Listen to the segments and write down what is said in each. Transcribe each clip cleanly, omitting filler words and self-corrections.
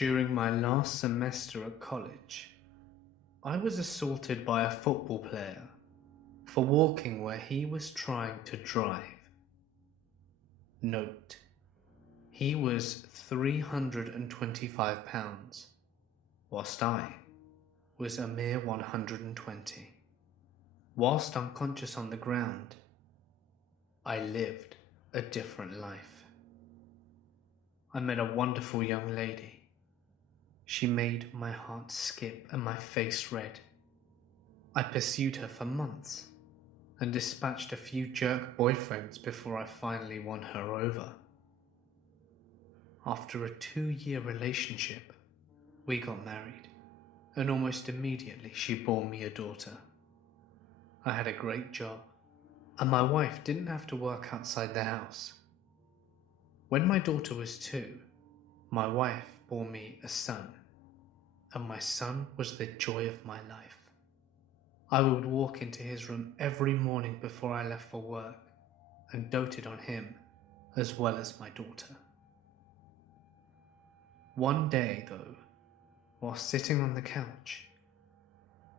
During my last semester at college, I was assaulted by a football player for walking where he was trying to drive. Note, he was 325 pounds, whilst I was a mere 120. Whilst unconscious on the ground, I lived a different life. I met a wonderful young lady. She made my heart skip and my face red. I pursued her for months and dispatched a few jerk boyfriends before I finally won her over. After a 2-year relationship, we got married, and almost immediately she bore me a daughter. I had a great job, and my wife didn't have to work outside the house. When my daughter was 2, my wife bore me a son, and my son was the joy of my life. I would walk into his room every morning before I left for work and doted on him as well as my daughter. One day, though, while sitting on the couch,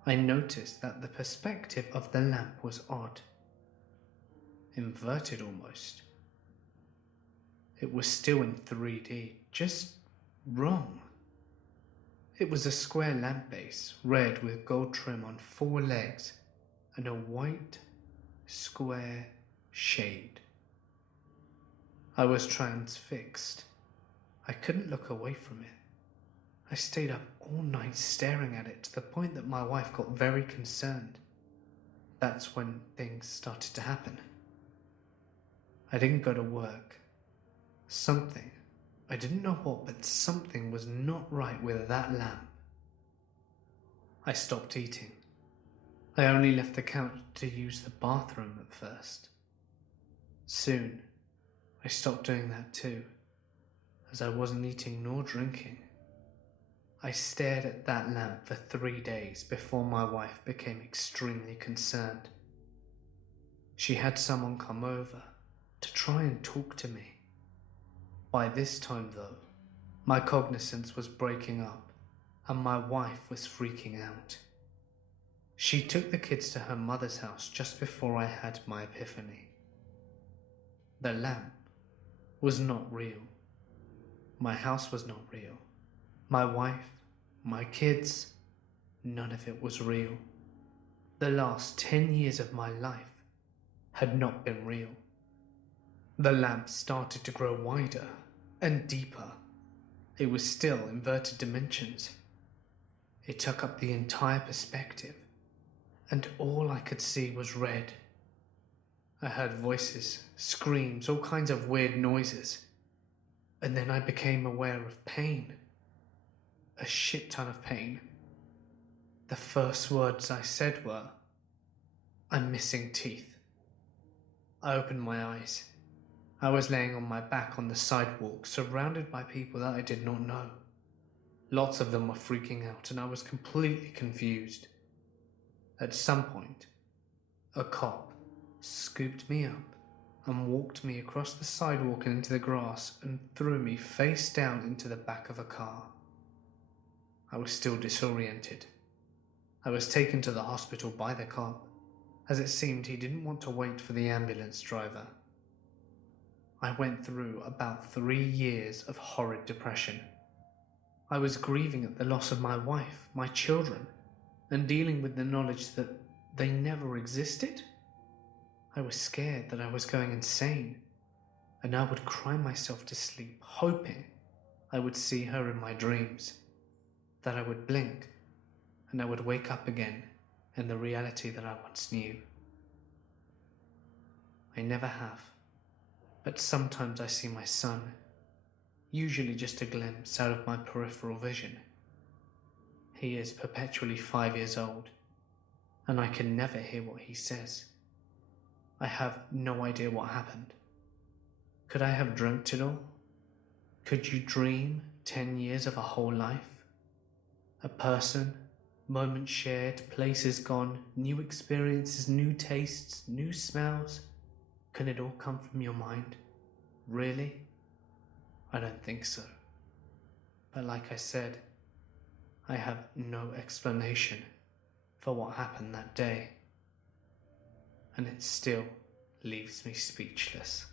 I noticed that the perspective of the lamp was odd, inverted almost. It was still in 3D, just wrong. It was a square lamp base, red with gold trim on 4 legs and a white, square shade. I was transfixed. I couldn't look away from it. I stayed up all night staring at it to the point that my wife got very concerned. That's when things started to happen. I didn't go to work. Something, I didn't know what, but something was not right with that lamp. I stopped eating. I only left the couch to use the bathroom at first. Soon, I stopped doing that too, as I wasn't eating nor drinking. I stared at that lamp for 3 days before my wife became extremely concerned. She had someone come over to try and talk to me. By this time, though, my cognizance was breaking up and my wife was freaking out. She took the kids to her mother's house just before I had my epiphany. The lamp was not real. My house was not real. My wife, my kids, none of it was real. The last 10 years of my life had not been real. The lamp started to grow wider and deeper. It was still inverted dimensions. It took up the entire perspective, and all I could see was red. I heard voices, screams, all kinds of weird noises, and then I became aware of pain. A shit ton of pain. The first words I said were, "I'm missing teeth." I opened my eyes. I was laying on my back on the sidewalk, surrounded by people that I did not know. Lots of them were freaking out, and I was completely confused. At some point, a cop scooped me up and walked me across the sidewalk and into the grass and threw me face down into the back of a car. I was still disoriented. I was taken to the hospital by the cop, as it seemed he didn't want to wait for the ambulance driver. I went through about 3 years of horrid depression. I was grieving at the loss of my wife, my children, and dealing with the knowledge that they never existed. I was scared that I was going insane, and I would cry myself to sleep, hoping I would see her in my dreams, that I would blink, and I would wake up again in the reality that I once knew. I never have. But sometimes I see my son, usually just a glimpse out of my peripheral vision. He is perpetually 5 years old, and I can never hear what he says. I have no idea what happened. Could I have dreamt it all? Could you dream 10 years of a whole life? A person, moments shared, places gone, new experiences, new tastes, new smells. Can it all come from your mind? Really? I don't think so. But like I said, I have no explanation for what happened that day, and it still leaves me speechless.